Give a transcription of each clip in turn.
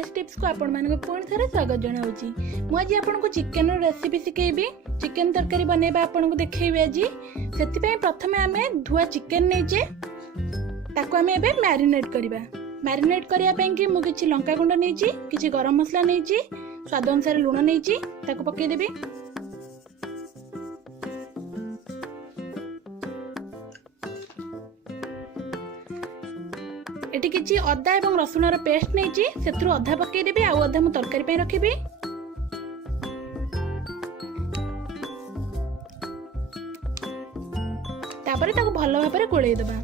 Knowledge tips को आपण मानक पुणी थरे स्वागत जनाऊँगी। मु आज आपको चिकेन रेसिपी शिखेबी। चिकेन तरकारी बनैबा आपको देखैबी। आज से प्रथमे आम धुआ चिकेन नहींचे ताको आम एबे मैरिनेट करबा। मैरिनेट करिया ପାଇଁ कि मु किछि लंका गुंड नहींची, किछि गरम मसला नहींची, स्वाद अनुसार लूण नहींची, ताको पकै देबी। एटी किछि अदा एवं रसुणर पेस्ट नहींची, सेथुरु अधा पकै देबी आ अधा मु तरकारी ପାଇଁ रखिबी। तापरे ताको भलो भाबरे गोळेई देबा।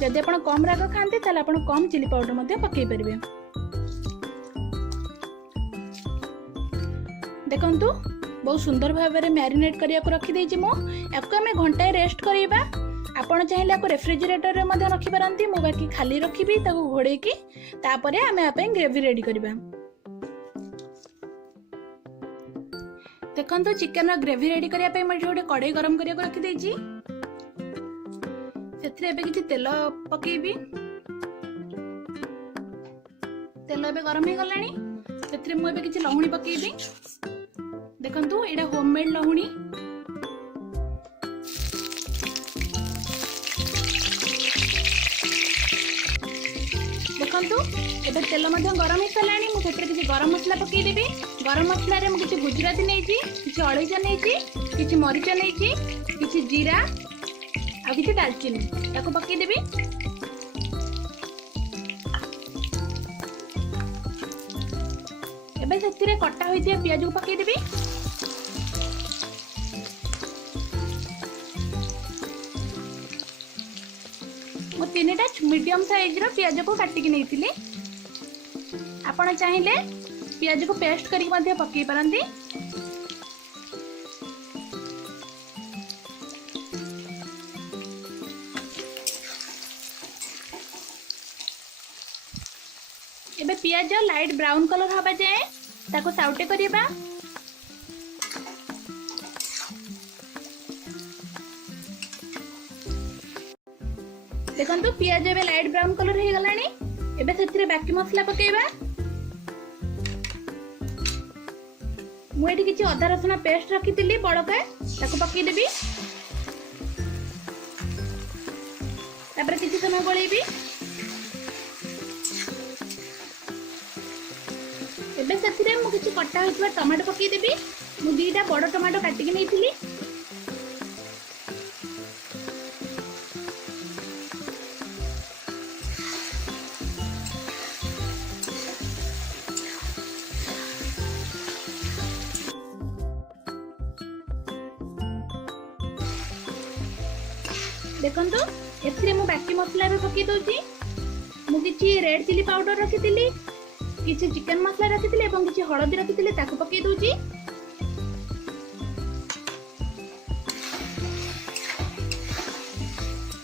जदि आपण कम राग खाते ताले आपण कम चिली पाउडर मध्ये पकै परिबे। देखंतु बहुत सुंदर भाबरे मैरिनेट करिया को रखि देछि मु। याको हमें घंटाए रेस्ट करिबा। आपण चाहिले को रेफ्रिजरेटर रे मध्ये रखि पारंती। मु बाकी खाली रखिबी ताको घोड़े की। तापरे हमें आपे ग्रेवी रेडी करिबा। देखंतु चिकन रो ग्रेवी रेडी करिया पे मैं गोटे कढ़ाई गरम करिया को रखि देछि। सेथरे एबे किछि तेल पकेबी। तेल एबे गरम हे गलानी। सेथरे मु एबे किछि लहुणी पकेबी। देखंतु एडा होममेड लहुणी। देखंतु एबे तेल मध्ये गरम हे गलानी। मु सेथरे किछि गरम मसला पकेई देबी। गरम मसला रे मु किछि गुजराती नेछि, किछि अळैचा नेछि, किछि मरीचा नेछि, किछि जीरा आ किछि दालचीनी ताको पकेई देबी। एबे सेथिरे कटा होइथिया पियाज को पकेई देबी। मु तीनटा मीडियम साइज रो पियाज को काटी के नेइथिली। आपण चाहिले पियाज को पेस्ट करी मध्ये पकेई परंती। एबे पियाज लाइट ब्राउन कलर हबा जाए ताको साउटे करिबा। देखंतु पियाज एबे लाइट ब्राउन कलर हे गलानी। एबे सेथिरे बाकी मसला पकेइबा। मु एठी किछि अदा रसुण पेस्ट रखितिली बड़का ताको पकेई देबी। तापर किछि समय गोळेबी। एबे सेथिरे मु किछि कटा होइतबा टमाटो पकेई देबी। मु दीटा बड़ टमाटो काटी के नेइथिली। देखंतु एथिरे मु बाकी मसला भी पकेई दोची। मु किछि रेड चिली पाउडर रखितिली, किछि चिकन मसला रखितिली एवं किछि हळदी रखितिली ताको पकेई दोची।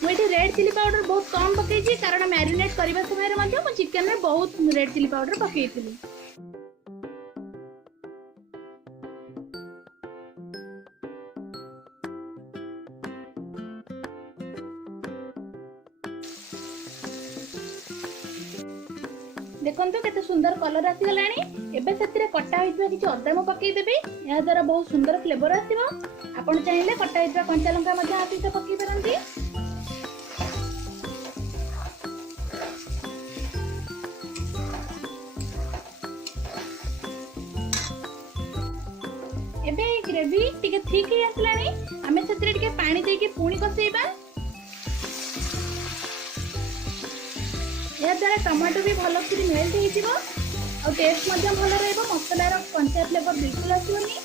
मु एठी रेड चिली पाउडर बहुत कम पकेइछि कारण मैरिनेट करबा समय रे मध्ये मु चिकन रे बहुत रेड चिली पाउडर पकेइतिली। देखंतु केते सुंदर कलर आसी गलानी। एबे सेतिरे कटा होइतबा किछि अदा म पकेई देबी। या द्वारा बहुत सुंदर फ्लेवर आसीबो। आपण चाहिले कटा होइतबा कंचा लंका मध्ये आसी से पकेई परंती। एबे ग्रेवी टिके ठीक हे आसलानी। हमें सेतिरे टिके पानी देके पुणी कसेइबा। या द्वारा टमाटो भी भल से मेल्ट हो और टेस्ट भल रहा। मसलार कंचा फ्लेवर बिल्कुल आसोनी।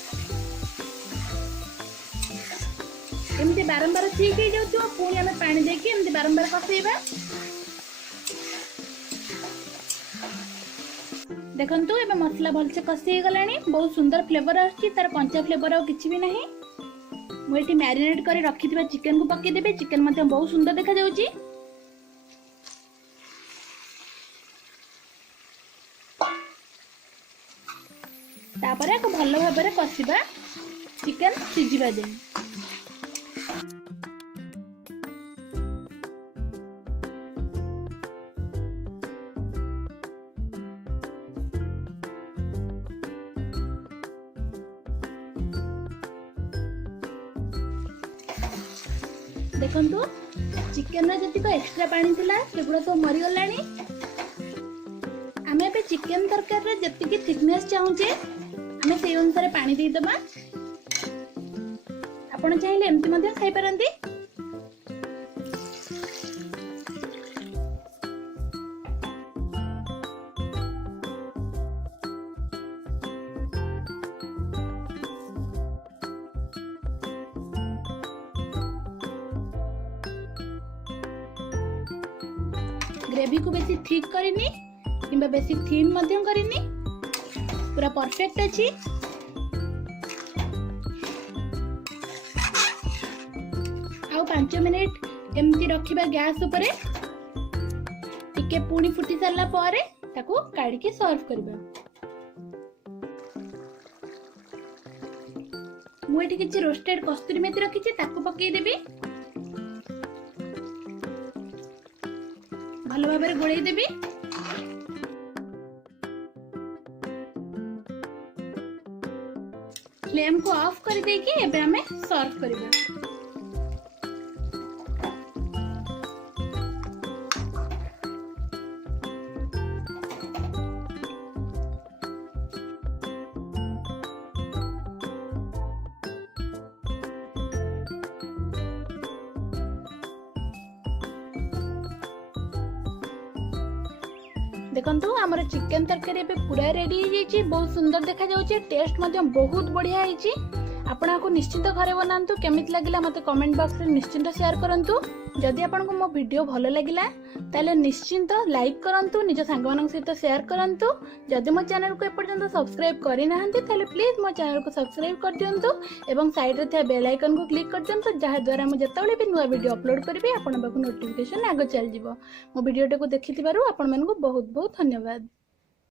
एमती बारंबार ठीक हो जाऊ। पुणी आम पानी देकी एमती बारंबार कसेइबा। देखंतु एबे मसला भल से कसी गलानी। बहुत सुंदर फ्लेवर आछि। तार कंचा फ्लेवर आ किछि भी नहीं। मु एठी मैरिनेट करी रखिथिबा चिकन को पकेई देबे। चिकन मध्ये बहुत सुंदर देखा जाउची। तापरे को भलो भाबरे कसिबा। चिकन सिझिबा जाय। देखंतु चिकन रे जतिक एक्स्ट्रा पानी थिला सेगुड़ा सब मरी गलानी। आमे पे चिकन तरकारी रे जतिक थिकनेस चाहूचे आमे सेई अनुसार पानी दे दबा। आपण चाहिले एमती मध्ये खाइ परंती। ग्रेवी को बेसी थिक करिनी किंबा बेसी थिन मध्यम करिनी, पूरा परफेक्ट अछि। आउ 5 मिनिट एमती रखिबा गैस ऊपर। टिके पुणी फुटी सारला पारे ताको काढी के सर्व करबा। मु एठी किछि रोस्टेड कस्तूरी मेथी रखिछि ताको पकेई देबी। भलो भाबरे गोळेई देबी। फ्लेम को ऑफ कर दे कि एबे हमें सर्व करबा। देखंतु हमर चिकन तरकारी एबे पूरा रेडी हो जाइछि। बहुत सुंदर देखा जाउछि, टेस्ट मध्ये बहुत बढ़िया आइछि। आपण को निश्चित घरे बनांतु। केमिति लागिला मते कमेंट बॉक्स रे निश्चित शेयर करंतु। जदि आपण को मो वीडियो भलो लागिला ताले निश्चित लाइक करंतु, निज सांगमानक सहित शेयर करंतु। जदि मो चैनल को एपर्यंत सब्सक्राइब करि नाहंती ताले प्लीज मो चैनल को सब्सक्राइब कर दियंतु एवं साइड रे था बेल आइकन को क्लिक कर दियंतु, जहा द्वारा मो जतबेले भी नुवा वीडियो अपलोड करबी आपण बाकू नोटिफिकेशन आगो चल जिवो। मो वीडियो को देखिथिबारु आपण मन को बहुत बहुत धन्यवाद।